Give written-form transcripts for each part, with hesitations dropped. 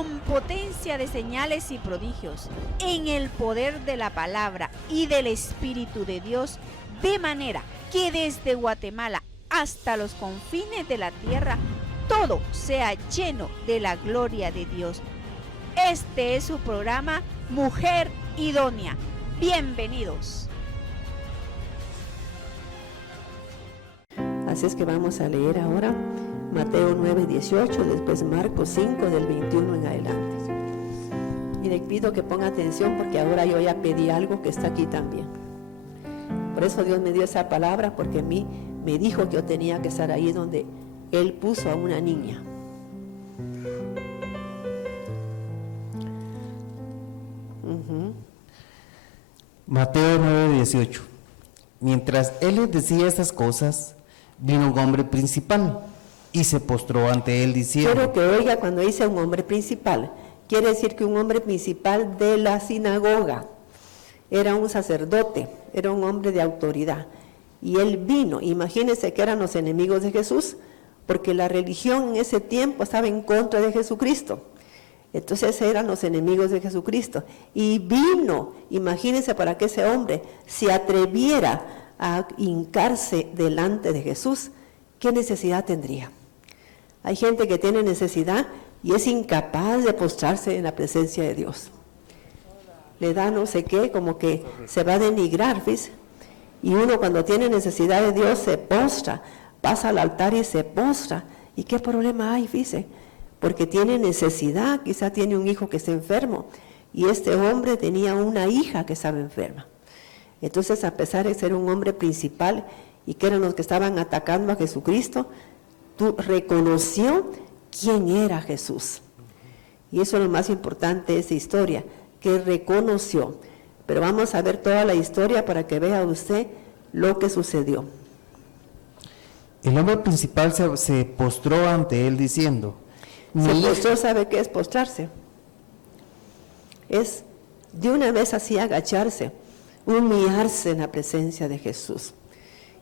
con potencia de señales y prodigios, en el poder de la palabra y del Espíritu de Dios, de manera que desde Guatemala hasta los confines de la tierra, todo sea lleno de la gloria de Dios. Este es su programa Mujer Idónea. Bienvenidos. Así es que vamos a leer ahora Mateo 9:18, después Marcos 5 del 21 en adelante. Y le pido que ponga atención porque ahora yo ya pedí algo que está aquí también. Por eso Dios me dio esa palabra, porque a mí me dijo que yo tenía que estar ahí donde Él puso a una niña. Mateo 9:18. Mientras él les decía estas cosas, vino un hombre principal y se postró ante él diciendo. Quiero que oiga cuando dice un hombre principal, quiere decir que un hombre principal de la sinagoga, era un sacerdote, era un hombre de autoridad. Y él vino, imagínense que eran los enemigos de Jesús, porque la religión en ese tiempo estaba en contra de Jesucristo. Entonces eran los enemigos de Jesucristo. Y vino, imagínense para que ese hombre se atreviera a hincarse delante de Jesús, ¿qué necesidad tendría? Hay gente que tiene necesidad y es incapaz de postrarse en la presencia de Dios. Le da no sé qué, como que se va a denigrar, ¿ves? Y uno cuando tiene necesidad de Dios se postra, pasa al altar y se postra. ¿Y qué problema hay, fíjese? Porque tiene necesidad, quizá tiene un hijo que está enfermo, y este hombre tenía una hija que estaba enferma. Entonces, a pesar de ser un hombre principal, y que eran los que estaban atacando a Jesucristo, reconoció quién era Jesús. Y eso es lo más importante de esa historia, que reconoció. Pero vamos a ver toda la historia para que vea usted lo que sucedió. El hombre principal se postró ante él diciendo. Se postró, ¿sabe qué es postrarse? Es de una vez así agacharse, humillarse en la presencia de Jesús.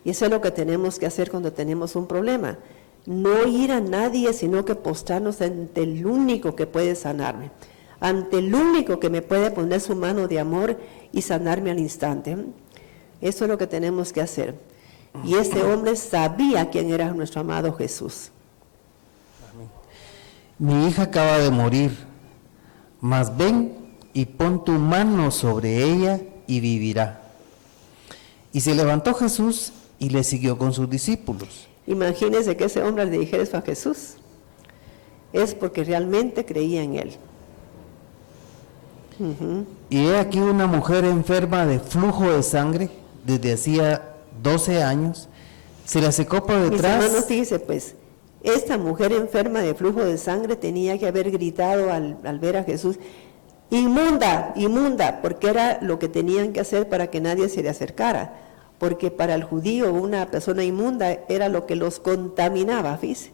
Y eso es lo que tenemos que hacer cuando tenemos un problema. No ir a nadie, sino que postrarnos ante el único que puede sanarme, ante el único que me puede poner su mano de amor y sanarme al instante. Eso es lo que tenemos que hacer. Y este hombre sabía quién era nuestro amado Jesús. Mi hija acaba de morir, mas ven y pon tu mano sobre ella y vivirá. Y se levantó Jesús y le siguió con sus discípulos. Imagínense que ese hombre le dijera eso a Jesús. Es porque realmente creía en él. Y he aquí una mujer enferma de flujo de sangre desde hacía 12 años, se la secó por detrás. Mis hermanos, fíjese pues, esta mujer enferma de flujo de sangre tenía que haber gritado al ver a Jesús, inmunda, inmunda, porque era lo que tenían que hacer para que nadie se le acercara, porque para el judío una persona inmunda era lo que los contaminaba, fíjese,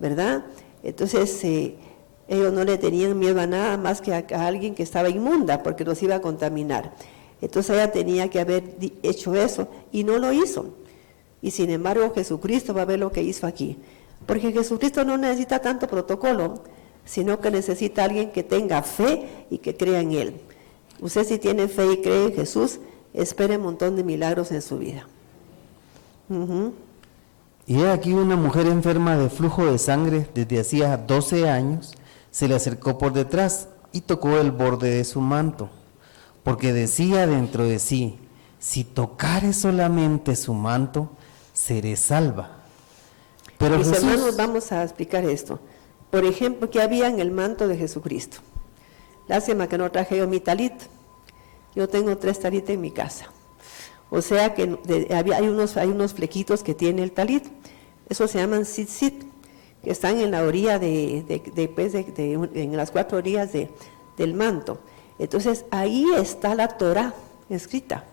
¿verdad? Entonces ellos no le tenían miedo a nada más que a alguien que estaba inmunda, porque los iba a contaminar. Entonces ella tenía que haber hecho eso y no lo hizo. Y sin embargo Jesucristo va a ver lo que hizo aquí. Porque Jesucristo no necesita tanto protocolo, sino que necesita alguien que tenga fe y que crea en Él. Usted si tiene fe y cree en Jesús, espere un montón de milagros en su vida. Y he aquí una mujer enferma de flujo de sangre desde hacía 12 años, se le acercó por detrás y tocó el borde de su manto, porque decía dentro de sí, si tocare solamente su manto, seré salva. Pero Mis Jesús... hermanos, vamos a explicar esto. Por ejemplo, ¿qué había en el manto de Jesucristo? Lástima que no traje yo mi talit. Yo tengo 3 talit en mi casa. O sea que hay unos flequitos que tiene el talit. Esos se llaman tzitzit, que están en la orilla en las 4 orillas del manto. Entonces ahí está la Torá escrita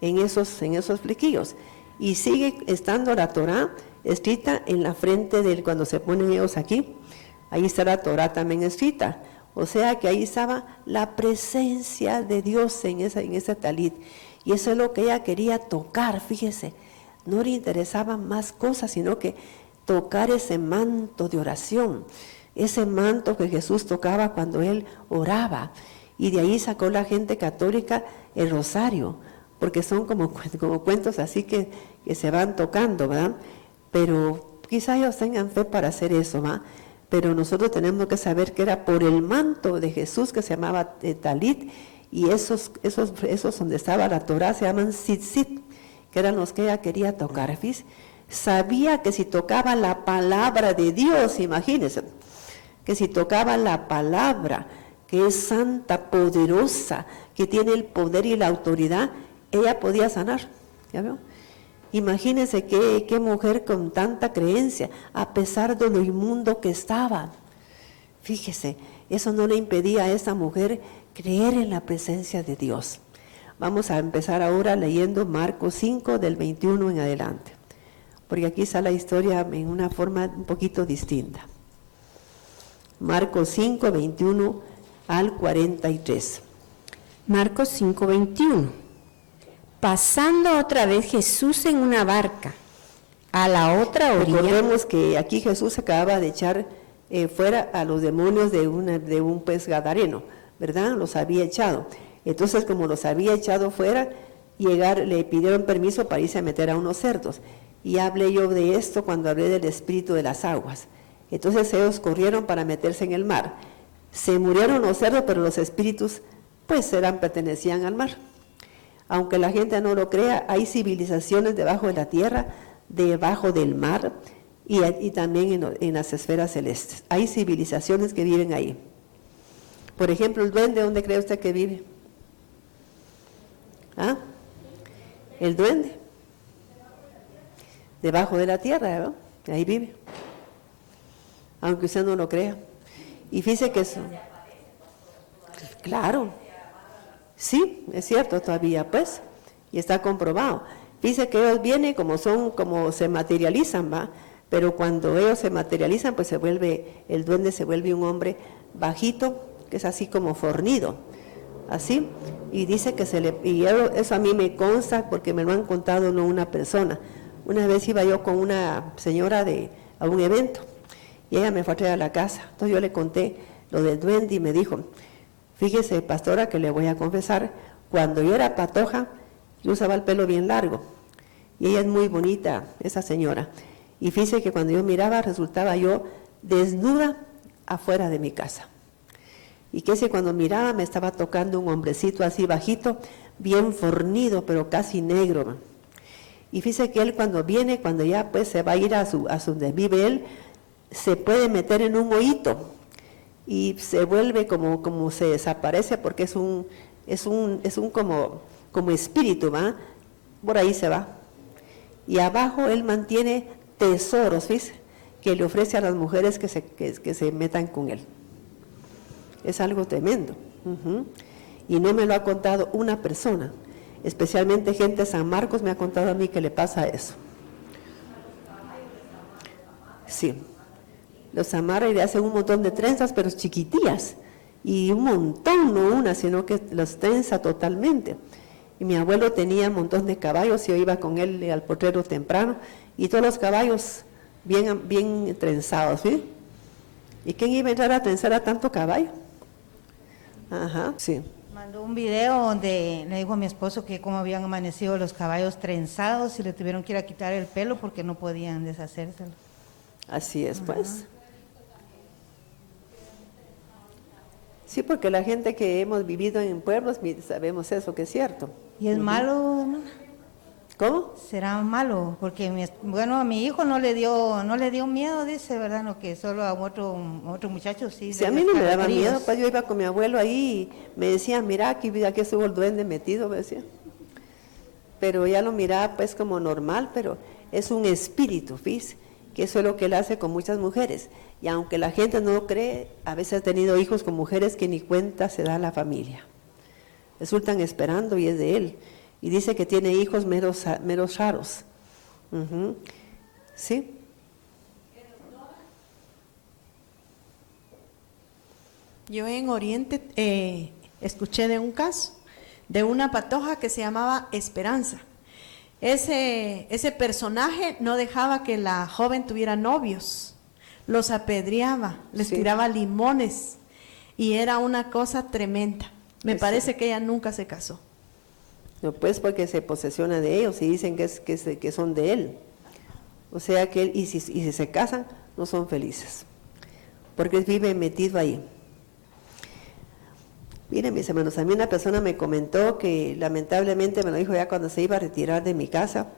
en esos flequillos. Y sigue estando la Torá escrita en la frente cuando se ponen ellos aquí. Ahí está la Torá también escrita. O sea que ahí estaba la presencia de Dios en ese talit. Y eso es lo que ella quería tocar, fíjese. No le interesaban más cosas, sino que tocar ese manto de oración. ese manto que Jesús tocaba cuando Él oraba. Y de ahí sacó la gente católica el rosario, porque son como cuentos así que se van tocando, ¿verdad? Pero quizá ellos tengan fe para hacer eso, ¿verdad? Pero nosotros tenemos que saber que era por el manto de Jesús, que se llamaba talit, y esos donde estaba la Torá se llaman tzitzit, que eran los que ella quería tocar. ¿Ves? Sabía que si tocaba la palabra de Dios, imagínense, que si tocaba la palabra, que es santa, poderosa, que tiene el poder y la autoridad, ella podía sanar. ¿Ya veo? Imagínense qué mujer con tanta creencia, a pesar de lo inmundo que estaba. Fíjese, eso no le impedía a esa mujer creer en la presencia de Dios. Vamos a empezar ahora leyendo Marcos 5, del 21 en adelante, porque aquí está la historia en una forma un poquito distinta. Marcos 5, 21 al 43. Marcos 5, 21. Pasando otra vez Jesús en una barca a la otra orilla. Recordemos que aquí Jesús acababa de echar fuera a los demonios de un pez gadareno, ¿verdad? Los había echado. Entonces, como los había echado fuera, le pidieron permiso para irse a meter a unos cerdos. Y hablé yo de esto cuando hablé del espíritu de las aguas. Entonces ellos corrieron para meterse en el mar. Se murieron los cerdos, pero los espíritus pues pertenecían al mar. Aunque la gente no lo crea, hay civilizaciones debajo de la tierra, debajo del mar y también en las esferas celestes. Hay civilizaciones que viven ahí. Por ejemplo, el duende, ¿dónde cree usted que vive? ¿Ah? El duende. Debajo de la tierra, ¿no? Ahí vive. Aunque usted no lo crea. Y fíjese que eso. Claro. Sí, es cierto todavía, pues. Y está comprobado. Fíjese que ellos vienen como se materializan, ¿va? Pero cuando ellos se materializan, pues el duende se vuelve un hombre bajito, que es así como fornido, así, y dice que eso a mí me consta porque me lo han contado no una persona. Una vez iba yo con una señora a un evento, y ella me fue a traer a la casa, entonces yo le conté lo del duende y me dijo, fíjese pastora que le voy a confesar, cuando yo era patoja, yo usaba el pelo bien largo, y ella es muy bonita, esa señora, y fíjese que cuando yo miraba resultaba yo desnuda afuera de mi casa. Y que cuando miraba me estaba tocando un hombrecito así bajito, bien fornido, pero casi negro. Y fíjese que él cuando ya pues se va a ir a donde vive él, se puede meter en un hoyito y se vuelve como se desaparece porque es un como espíritu, ¿va? Por ahí se va. Y abajo él mantiene tesoros, ¿sí? Que le ofrece a las mujeres que se metan con él. Es algo tremendo. Y no me lo ha contado una persona, especialmente gente de San Marcos me ha contado a mí que le pasa eso. Sí, los amarra y le hacen un montón de trenzas, pero chiquitillas, y un montón, no una, sino que los trenza totalmente. Y mi abuelo tenía un montón de caballos, y yo iba con él al potrero temprano, y todos los caballos bien trenzados, ¿sí? ¿Y quién iba a entrar a trenzar a tanto caballo? Ajá, sí. Mandó un video donde le dijo a mi esposo que cómo habían amanecido los caballos trenzados y le tuvieron que ir a quitar el pelo porque no podían deshacérselo. Así es, pues. Sí, porque la gente que hemos vivido en pueblos sabemos eso, que es cierto. ¿Y es malo, hermana? ¿Cómo? Será malo, porque a mi hijo no le dio miedo, dice, ¿verdad? No, que solo a otro muchacho sí. Sí, a mí no me daba miedo, pues yo iba con mi abuelo ahí y me decía, mira, aquí estuvo el duende metido, me decía. Pero ya lo miraba pues como normal, pero es un espíritu, ¿ves? Que eso es lo que él hace con muchas mujeres. Y aunque la gente no cree, a veces ha tenido hijos con mujeres que ni cuenta se da a la familia. Resultan esperando y es de él. Y dice que tiene hijos meros raros. ¿Sí? Yo en Oriente escuché de un caso de una patoja que se llamaba Esperanza. Ese personaje no dejaba que la joven tuviera novios, los apedreaba, les Sí. tiraba limones y era una cosa tremenda. Me Eso. parece que ella nunca se casó. No, pues porque se posesiona de ellos y dicen que son de él. O sea que él, y si se casan, no son felices. Porque él vive metido ahí. Miren, mis hermanos, a mí una persona me comentó que lamentablemente, me lo dijo ya cuando se iba a retirar de mi casa,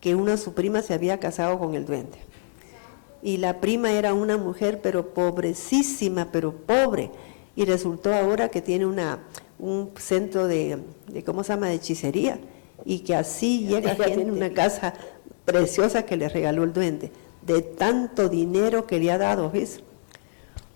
que su prima se había casado con el duende. Y la prima era una mujer, pero pobrecísima, pero pobre. Y resultó ahora que tiene un centro de ¿cómo se llama?, de hechicería. Y que así llega gente en una casa preciosa que le regaló el duende. De tanto dinero que le ha dado, ¿ves?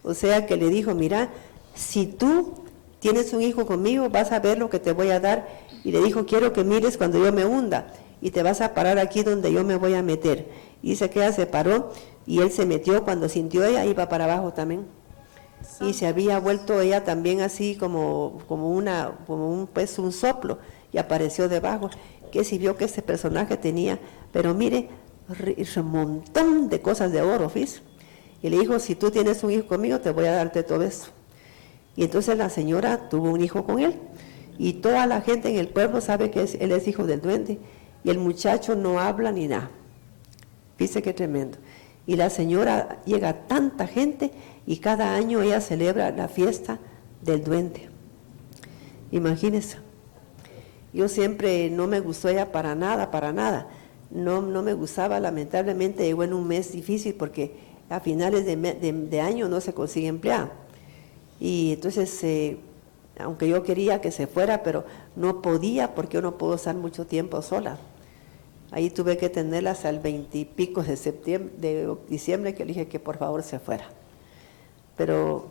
O sea que le dijo, mira, si tú tienes un hijo conmigo, vas a ver lo que te voy a dar. Y le dijo, quiero que mires cuando yo me hunda. Y te vas a parar aquí donde yo me voy a meter. Y dice que ella se paró y él se metió. Cuando sintió ella, iba para abajo también. Y se había vuelto ella también así como un soplo, y apareció debajo. Que si vio que ese personaje tenía, pero mire, un montón de cosas de oro, ¿ves? Y le dijo, si tú tienes un hijo conmigo, te voy a darte todo eso. Y entonces la señora tuvo un hijo con él. Y toda la gente en el pueblo sabe que él es hijo del duende. Y el muchacho no habla ni nada. Dice que tremendo. Y la señora, llega tanta gente, y cada año ella celebra la fiesta del duende. Imagínense. Yo siempre no me gustó ella para nada, para nada. No me gustaba, lamentablemente llegó en un mes difícil porque a finales de año no se consigue empleada. Y entonces, aunque yo quería que se fuera, pero no podía porque yo no puedo estar mucho tiempo sola. Ahí tuve que tenerla hasta el 20 y pico de diciembre, que le dije que por favor se fuera. Pero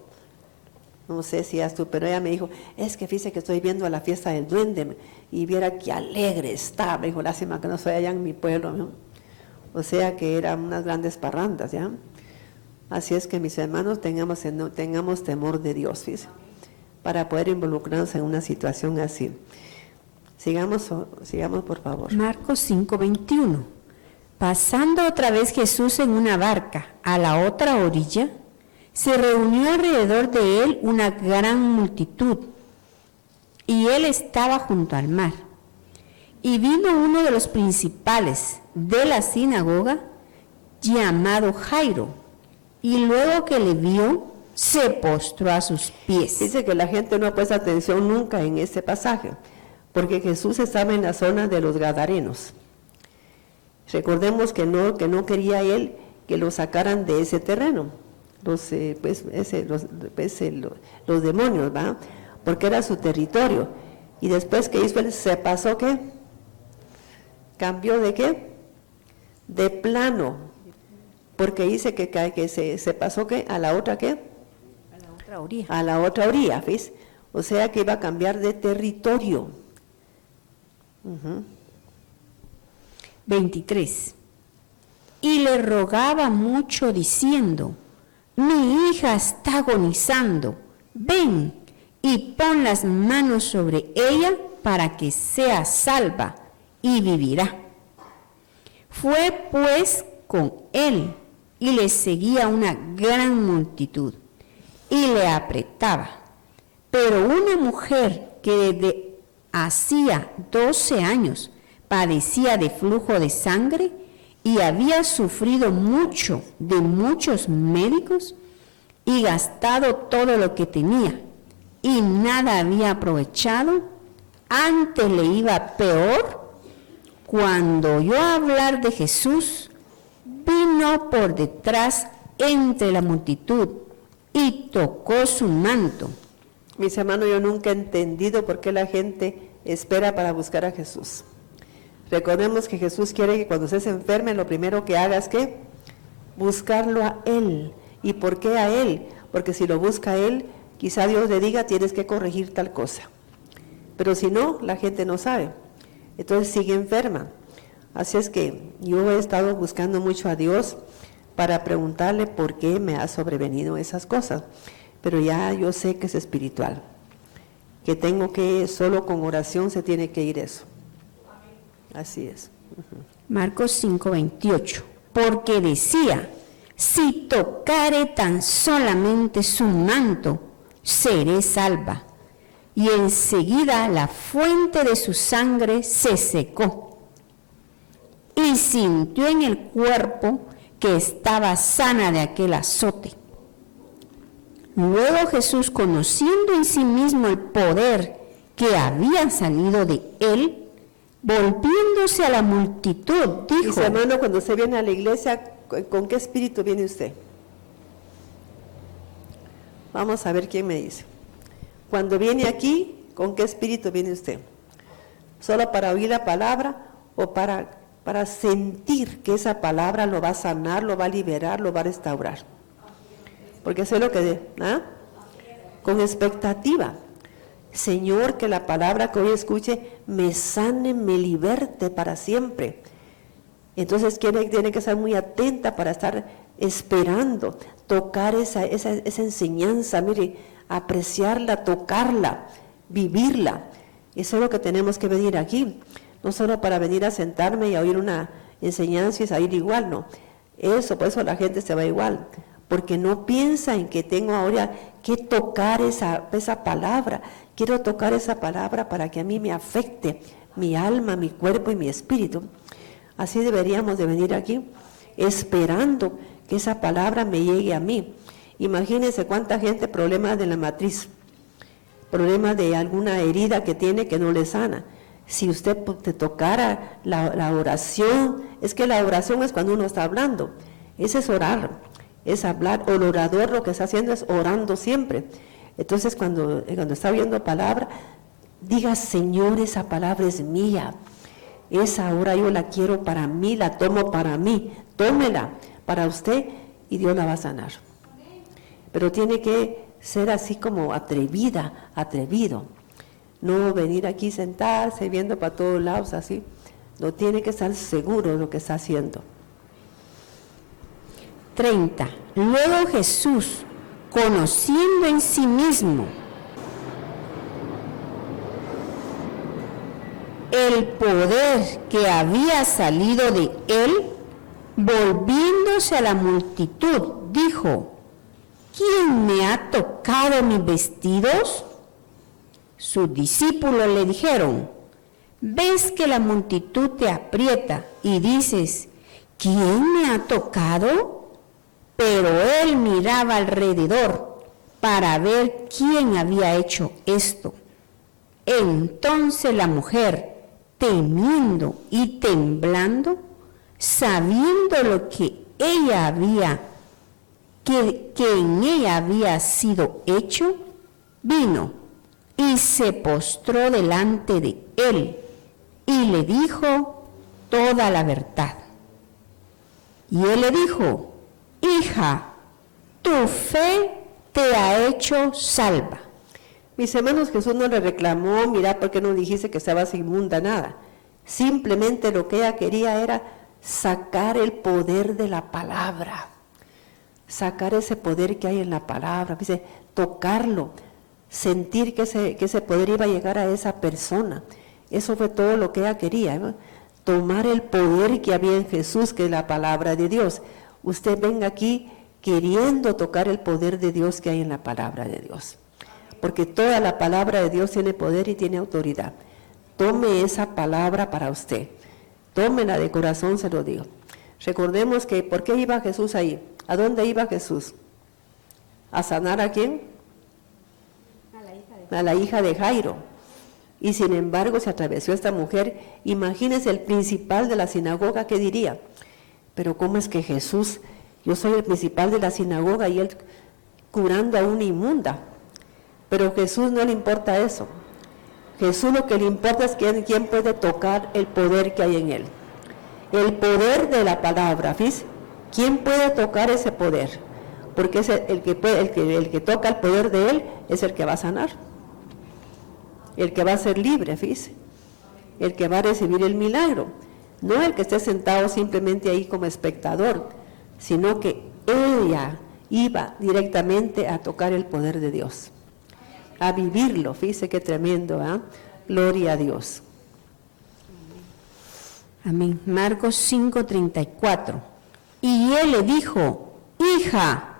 no sé si ya estuvo, pero ella me dijo, es que fíjese que estoy viendo a la fiesta del duende y viera qué alegre está. Me dijo, lástima que no soy allá en mi pueblo, ¿no? O sea que eran unas grandes parrandas, ¿ya? Así es que, mis hermanos, tengamos temor de Dios, fíjese, para poder involucrarnos en una situación así. Sigamos por favor. Marcos 5:21. Pasando otra vez Jesús en una barca a la otra orilla, se reunió alrededor de él una gran multitud, y él estaba junto al mar. Y vino uno de los principales de la sinagoga, llamado Jairo, y luego que le vio, se postró a sus pies. Dice que la gente no ha puesto atención nunca en este pasaje, porque Jesús estaba en la zona de los Gadarenos. Recordemos que no quería él que lo sacaran de ese terreno, los demonios, ¿va? Porque era su territorio. Y después que hizo él, se pasó, ¿qué? ¿Cambió de qué? De plano, porque dice que se pasó, ¿qué? A la otra, ¿qué? A la otra orilla. A la otra orilla, ¿ves? O sea que iba a cambiar de territorio. 23. Y le rogaba mucho diciendo, mi hija está agonizando, ven y pon las manos sobre ella para que sea salva y vivirá. Fue pues con él y le seguía una gran multitud y le apretaba. Pero una mujer que desde hacía 12 años padecía de flujo de sangre y había sufrido mucho de muchos médicos y gastado todo lo que tenía y nada había aprovechado, antes le iba peor. Cuando oyó hablar de Jesús, vino por detrás entre la multitud y tocó su manto. Mis hermanos, yo nunca he entendido por qué la gente espera para buscar a Jesús. Recordemos que Jesús quiere que cuando usted se enferme, lo primero que haga es que buscarlo a Él. ¿Y por qué a Él? Porque si lo busca a Él, quizá Dios le diga, tienes que corregir tal cosa. Pero si no, la gente no sabe. Entonces sigue enferma. Así es que yo he estado buscando mucho a Dios para preguntarle por qué me ha sobrevenido esas cosas. Pero ya yo sé que es espiritual. Que tengo que, solo con oración se tiene que ir eso. Así es. Marcos 5:28. Porque decía, si tocare tan solamente su manto, seré salva. Y enseguida la fuente de su sangre se secó. Y sintió en el cuerpo que estaba sana de aquel azote. Luego Jesús, conociendo en sí mismo el poder que había salido de él, volviéndose a la multitud, dijo: Dice, hermano, cuando usted viene a la iglesia, ¿con qué espíritu viene usted? Vamos a ver quién me dice. Cuando viene aquí, ¿con qué espíritu viene usted? ¿Solo para oír la palabra o para sentir que esa palabra lo va a sanar, lo va a liberar, lo va a restaurar? Porque eso es lo que... Con expectativa. Señor, que la palabra que hoy escuche me sane, me liberte para siempre. Entonces tiene que estar muy atenta para estar esperando, tocar esa enseñanza, mire, apreciarla, tocarla, vivirla. Eso es lo que tenemos que venir aquí, no solo para venir a sentarme y a oír una enseñanza y salir igual, no. Eso, por eso la gente se va igual, porque no piensa en que tengo ahora que tocar esa palabra. Quiero tocar esa palabra para que a mí me afecte mi alma, mi cuerpo y mi espíritu. Así deberíamos de venir aquí, esperando que esa palabra me llegue a mí. Imagínense cuánta gente, problemas de la matriz, problemas de alguna herida que tiene que no le sana. Si usted te tocara la oración, es que la oración es cuando uno está hablando, ese es orar, es hablar, o el orador lo que está haciendo es orando siempre. Entonces cuando está oyendo palabra, diga: Señor, esa palabra es mía, esa ahora yo la quiero para mí, la tomo para mí, tómela para usted y Dios la va a sanar. Pero tiene que ser así como atrevida, atrevido, no venir aquí, sentarse, viendo para todos lados así, no, tiene que estar seguro de lo que está haciendo. 30. Luego Jesús, conociendo en sí mismo el poder que había salido de él, volviéndose a la multitud, dijo: ¿Quién me ha tocado mis vestidos? Sus discípulos le dijeron: ¿ves que la multitud te aprieta y dices: ¿quién me ha tocado? Pero él miraba alrededor para ver quién había hecho esto. Entonces la mujer, temiendo y temblando, sabiendo lo que ella había, que en ella había sido hecho, vino y se postró delante de él y le dijo toda la verdad. Y él le dijo: hija, tu fe te ha hecho salva. Mis hermanos, Jesús no le reclamó: mira, ¿por qué no dijiste que estabas inmunda? Nada. Simplemente lo que ella quería era sacar el poder de la palabra, sacar ese poder que hay en la palabra, dice, tocarlo, sentir que ese poder iba a llegar a esa persona. Eso fue todo lo que ella quería, ¿no? Tomar el poder que había en Jesús, que es la palabra de Dios. Usted venga aquí queriendo tocar el poder de Dios que hay en la palabra de Dios, porque toda la palabra de Dios tiene poder y tiene autoridad. Tome esa palabra para usted, tómela de corazón, se lo digo. Recordemos que, ¿por qué iba Jesús ahí? ¿A dónde iba Jesús? ¿A sanar a quién? A la hija de Jairo. Y sin embargo se atravesó esta mujer. Imagínense el principal de la sinagoga, ¿qué diría? Pero ¿cómo es que Jesús, yo soy el principal de la sinagoga y él curando a una inmunda? Pero a Jesús no le importa eso. Jesús lo que le importa es quién puede tocar el poder que hay en él. El poder de la palabra, ¿fíjese? ¿Quién puede tocar ese poder? Porque es el que toca el poder de él es el que va a sanar, el que va a ser libre, fíjese, el que va a recibir el milagro, no el que esté sentado simplemente ahí como espectador, sino que ella iba directamente a tocar el poder de Dios, a vivirlo. Fíjese qué tremendo, ¿eh? Gloria a Dios. Amén. Marcos 5:34. Y él le dijo: hija,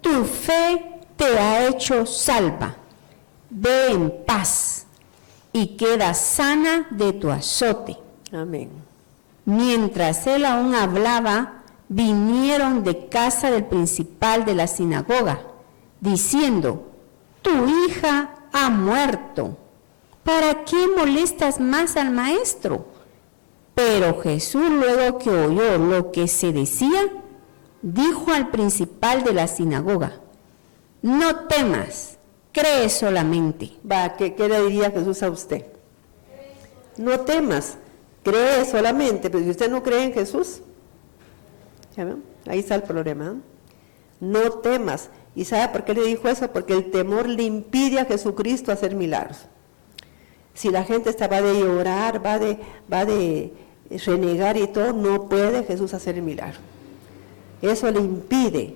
tu fe te ha hecho salva. Ve en paz y queda sana de tu azote. Amén. Mientras él aún hablaba, vinieron de casa del principal de la sinagoga, diciendo, tu hija ha muerto. ¿Para qué molestas más al maestro? Pero Jesús, luego que oyó lo que se decía, dijo al principal de la sinagoga, no temas, cree solamente. ¿Qué le diría Jesús a usted? No temas, cree solamente. Pero si usted no cree en Jesús, ¿ya ven? Ahí está el problema, ¿eh? No temas. ¿Y sabe por qué le dijo eso? Porque el temor le impide a Jesucristo hacer milagros. Si la gente va de llorar, va de renegar y todo, no puede Jesús hacer el milagro. Eso le impide.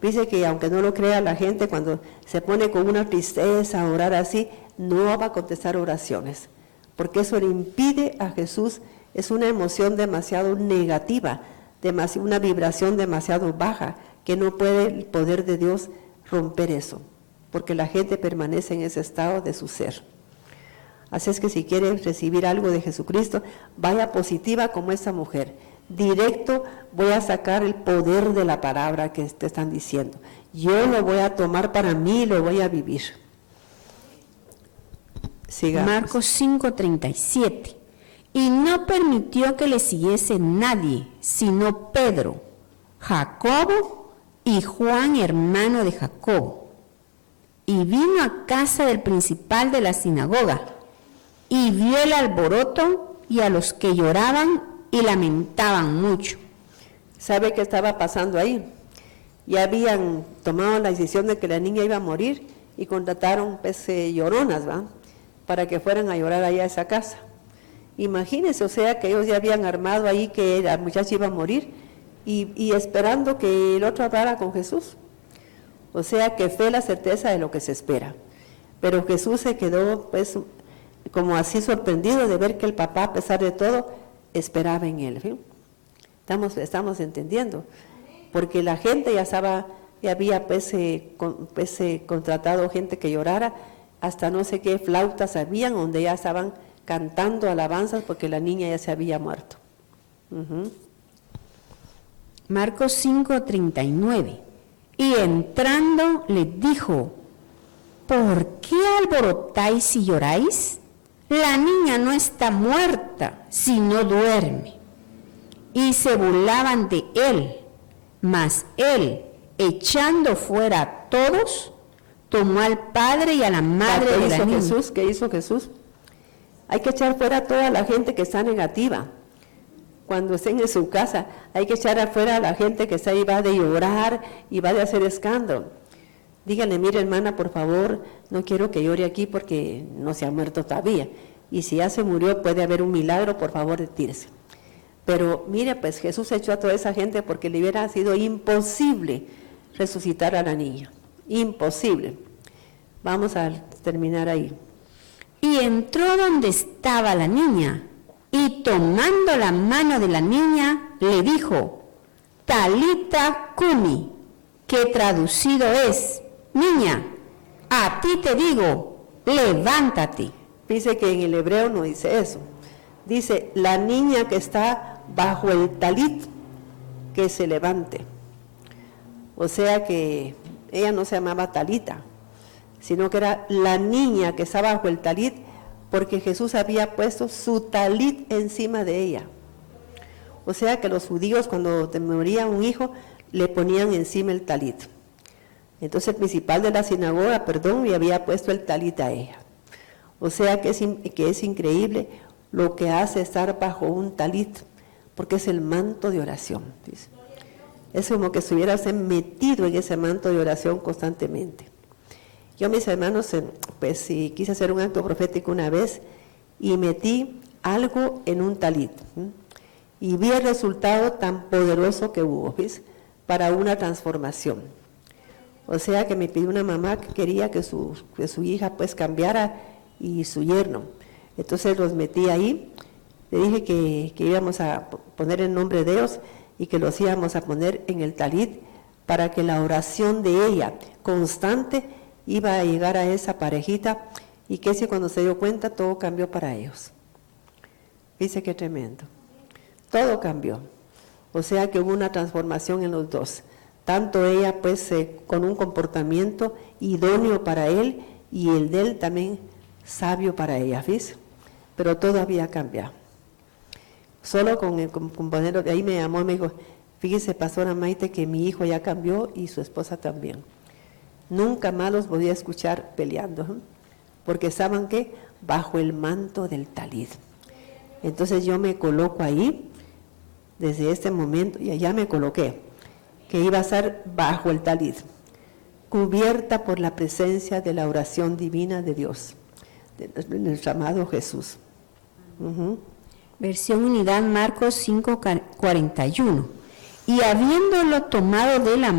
Dice que aunque no lo crea la gente, cuando se pone con una tristeza a orar así, no va a contestar oraciones. Porque eso le impide a Jesús, es una emoción demasiado negativa, una vibración demasiado baja, que no puede el poder de Dios romper eso, porque la gente permanece en ese estado de su ser. Así es que si quiere recibir algo de Jesucristo, vaya positiva como esta mujer. Directo voy a sacar el poder de la palabra que te están diciendo. Yo lo voy a tomar para mí y lo voy a vivir. Sigamos. Marcos 5:37. Y no permitió que le siguiese nadie, sino Pedro, Jacobo y Juan, hermano de Jacobo. Y vino a casa del principal de la sinagoga, y vio el alboroto y a los que lloraban y lamentaban mucho. ¿Sabe qué estaba pasando ahí? Ya habían tomado la decisión de que la niña iba a morir y contrataron lloronas, ¿va? Para que fueran a llorar allá a esa casa. Imagínense, o sea, que ellos ya habían armado ahí que la muchacha iba a morir y esperando que el otro hablara con Jesús. O sea, que fue la certeza de lo que se espera. Pero Jesús se quedó, pues, como así sorprendido de ver que el papá, a pesar de todo, esperaba en él. ¿Sí? Estamos entendiendo. Porque la gente ya había contratado gente que llorara, hasta no sé qué flautas habían, donde ya estaban cantando alabanzas porque la niña ya se había muerto. Marcos 5:39. Y entrando les dijo, ¿por qué alborotáis y lloráis? La niña no está muerta, sino duerme. Y se burlaban de él, mas él, echando fuera a todos, tomó al padre y a la madre de la niña. ¿Qué hizo Jesús? Hay que echar fuera a toda la gente que está negativa. Cuando estén en su casa, hay que echar afuera a la gente que está ahí, va de llorar y va de hacer escándalo. Díganle, mire hermana, por favor, no quiero que llore aquí porque no se ha muerto todavía. Y si ya se murió, puede haber un milagro, por favor, retírese. Pero mire, pues Jesús echó a toda esa gente porque le hubiera sido imposible resucitar a la niña. Imposible. Vamos a terminar ahí. Y entró donde estaba la niña, y tomando la mano de la niña, le dijo, Talita Cumi, que traducido es, niña, a ti te digo, levántate. Dice que en el hebreo no dice eso. Dice, la niña que está bajo el talit, que se levante. O sea que ella no se llamaba Talita, sino que era la niña que estaba bajo el talit, porque Jesús había puesto su talit encima de ella. O sea que los judíos cuando moría un hijo, le ponían encima el talit. Entonces el principal de la sinagoga, le había puesto el talit a ella. O sea que es increíble lo que hace estar bajo un talit, porque es el manto de oración. Dice. Es como que estuviera metido en ese manto de oración constantemente. Yo, mis hermanos, pues quise hacer un acto profético una vez y metí algo en un talit. Y vi el resultado tan poderoso que hubo, ¿ves? Para una transformación. O sea que me pidió una mamá que quería que su hija pues cambiara y su yerno. Entonces los metí ahí, le dije que íbamos a poner el nombre de Dios y que los íbamos a poner en el talit para que la oración de ella constante iba a llegar a esa parejita, y que si cuando se dio cuenta todo cambió para ellos. Dice que tremendo. Todo cambió. O sea que hubo una transformación en los dos. Tanto ella pues con un comportamiento idóneo para él, y el de él también sabio para ella, ¿ves? Pero todo había cambiado. Solo con el compañero de ahí me llamó y me dijo, fíjese, pastora Maite, que mi hijo ya cambió y su esposa también. Nunca más los podía escuchar peleando, ¿eh? Porque estaban que bajo el manto del talid. Entonces yo me coloco ahí, desde este momento, y allá me coloqué, que iba a estar bajo el talid, cubierta por la presencia de la oración divina de Dios, de nuestro amado Jesús. Versión Unidad, Marcos 5:41. Y habiéndola tomado de la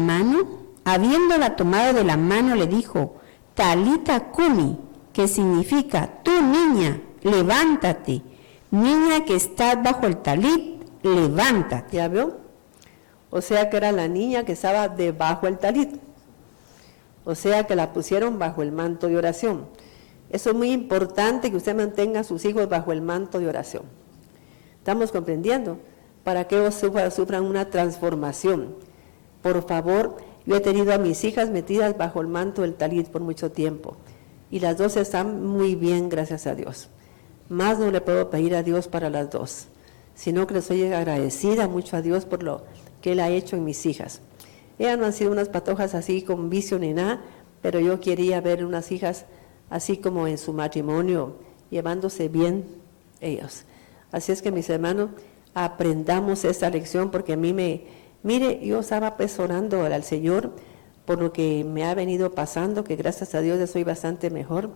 mano, le dijo, Talita Kumi, que significa, tú niña, levántate. Niña que estás bajo el talit, levántate. ¿Ya vio? O sea que era la niña que estaba debajo del talit. O sea que la pusieron bajo el manto de oración. Eso es muy importante, que usted mantenga a sus hijos bajo el manto de oración. ¿Estamos comprendiendo? Para que ellos sufran una transformación. Por favor, yo he tenido a mis hijas metidas bajo el manto del talit por mucho tiempo. Y las dos están muy bien, gracias a Dios. Más no le puedo pedir a Dios para las dos, sino que le soy agradecida mucho a Dios por lo que Él ha hecho en mis hijas. Ellas no han sido unas patojas así con vicio ni nada, pero yo quería ver unas hijas así como en su matrimonio, llevándose bien ellos. Así es que, mis hermanos, aprendamos esta lección, porque a mí mire, yo estaba pues orando al Señor por lo que me ha venido pasando, que gracias a Dios ya soy bastante mejor,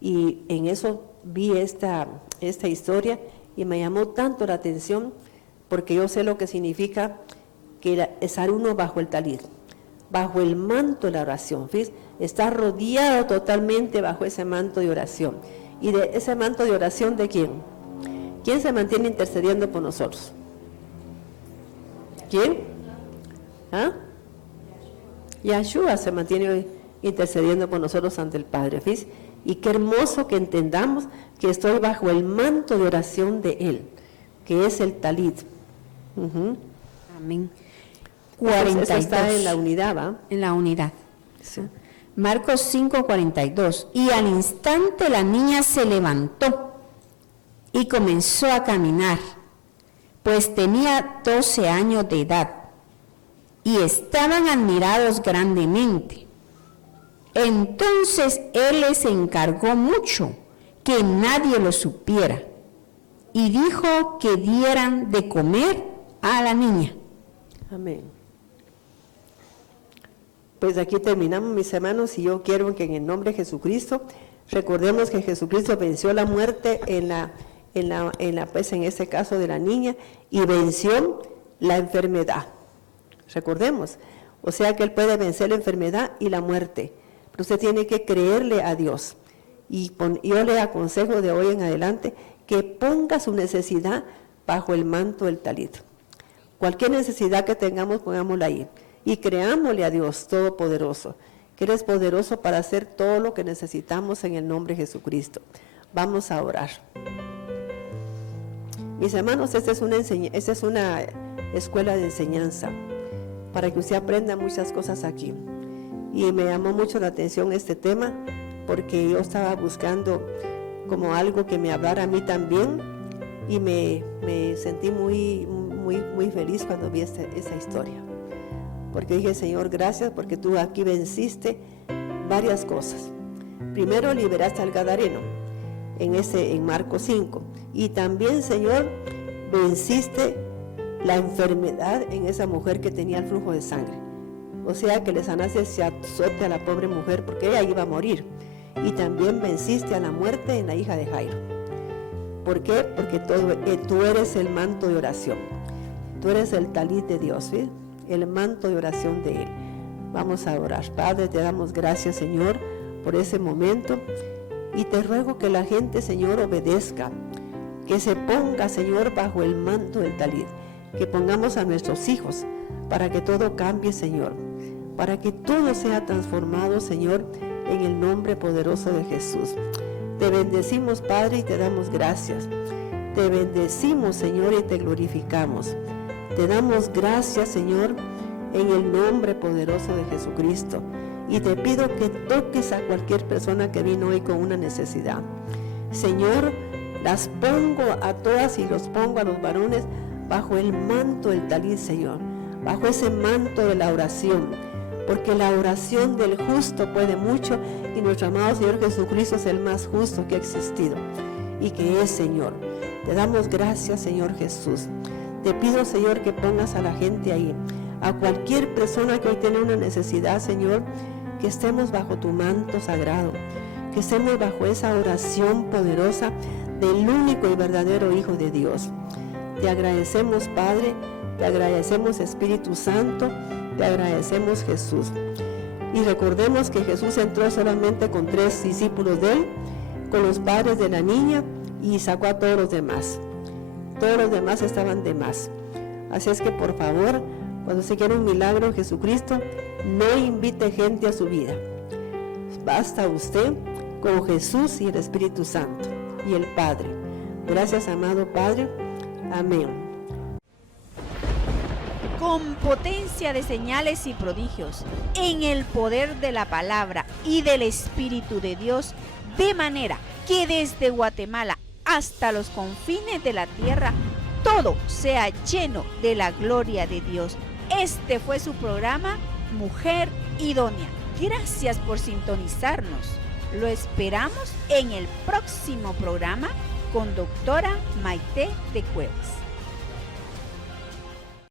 y en eso vi esta historia y me llamó tanto la atención, porque yo sé lo que significa que estar uno bajo el talit, bajo el manto de la oración, ¿ves? Está rodeado totalmente bajo ese manto de oración. ¿Y de ese manto de oración de quién? ¿Quién se mantiene intercediendo por nosotros? ¿Quién? ¿Ah? Yahshua se mantiene intercediendo por nosotros ante el Padre, ¿ves? Y qué hermoso que entendamos que estoy bajo el manto de oración de Él, que es el talit. Amén. 42. Eso está en la unidad, ¿va? En la unidad. Sí. Marcos 5:42. Y al instante la niña se levantó y comenzó a caminar, pues tenía 12 años de edad, y estaban admirados grandemente. Entonces él les encargó mucho que nadie lo supiera, y dijo que dieran de comer a la niña. Amén. Pues aquí terminamos, mis hermanos, y yo quiero que en el nombre de Jesucristo recordemos que Jesucristo venció la muerte en este caso de la niña, y venció la enfermedad. Recordemos, o sea que Él puede vencer la enfermedad y la muerte, pero usted tiene que creerle a Dios. Y yo le aconsejo de hoy en adelante que ponga su necesidad bajo el manto del talit. Cualquier necesidad que tengamos, pongámosla ahí. Y creámosle a Dios Todopoderoso, que Él es poderoso para hacer todo lo que necesitamos en el nombre de Jesucristo. Vamos a orar. Mis hermanos, esta es una escuela de enseñanza, para que usted aprenda muchas cosas aquí. Y me llamó mucho la atención este tema, porque yo estaba buscando como algo que me hablara a mí también, y me sentí muy feliz cuando vi esa historia. Porque dije, Señor, gracias, porque tú aquí venciste varias cosas. Primero liberaste al Gadareno, en Marcos 5. Y también, Señor, venciste la enfermedad en esa mujer que tenía el flujo de sangre. O sea, que le sanaste ese azote a la pobre mujer, porque ella iba a morir. Y también venciste a la muerte en la hija de Jairo. ¿Por qué? Porque tú eres el manto de oración. Tú eres el talit de Dios, ¿sí? El manto de oración de Él. Vamos a orar. Padre, te damos gracias, Señor, por ese momento, y te ruego que la gente, Señor, obedezca, que se ponga, Señor, bajo el manto del talit, que pongamos a nuestros hijos para que todo cambie, Señor. para que todo sea transformado, Señor, en el nombre poderoso de Jesús. Te bendecimos, Padre, y te damos gracias. Te bendecimos, Señor, y te glorificamos. Te damos gracias, Señor, en el nombre poderoso de Jesucristo. Y te pido que toques a cualquier persona que vino hoy con una necesidad. Señor, las pongo a todas y los pongo a los varones bajo el manto del talí, Señor, bajo ese manto de la oración, porque la oración del justo puede mucho y nuestro amado Señor Jesucristo es el más justo que ha existido y que es, Señor. Te damos gracias, Señor Jesús. Te pido, Señor, que pongas a la gente ahí, a cualquier persona que hoy tiene una necesidad, Señor, que estemos bajo tu manto sagrado, que estemos bajo esa oración poderosa del único y verdadero Hijo de Dios. Te agradecemos, Padre, te agradecemos, Espíritu Santo, te agradecemos, Jesús. Y recordemos que Jesús entró solamente con 3 discípulos de él, con los padres de la niña, y sacó a todos los demás. Todos los demás estaban de más. Así es que, por favor, cuando se quiera un milagro en Jesucristo, no invite gente a su vida. Basta usted con Jesús y el Espíritu Santo y el Padre. Gracias, amado Padre. Amén. Con potencia de señales y prodigios, en el poder de la palabra y del Espíritu de Dios, de manera que desde Guatemala hasta los confines de la tierra, todo sea lleno de la gloria de Dios. Este fue su programa Mujer Idónea. Gracias por sintonizarnos. Lo esperamos en el próximo programa con doctora Maite de Cuevas.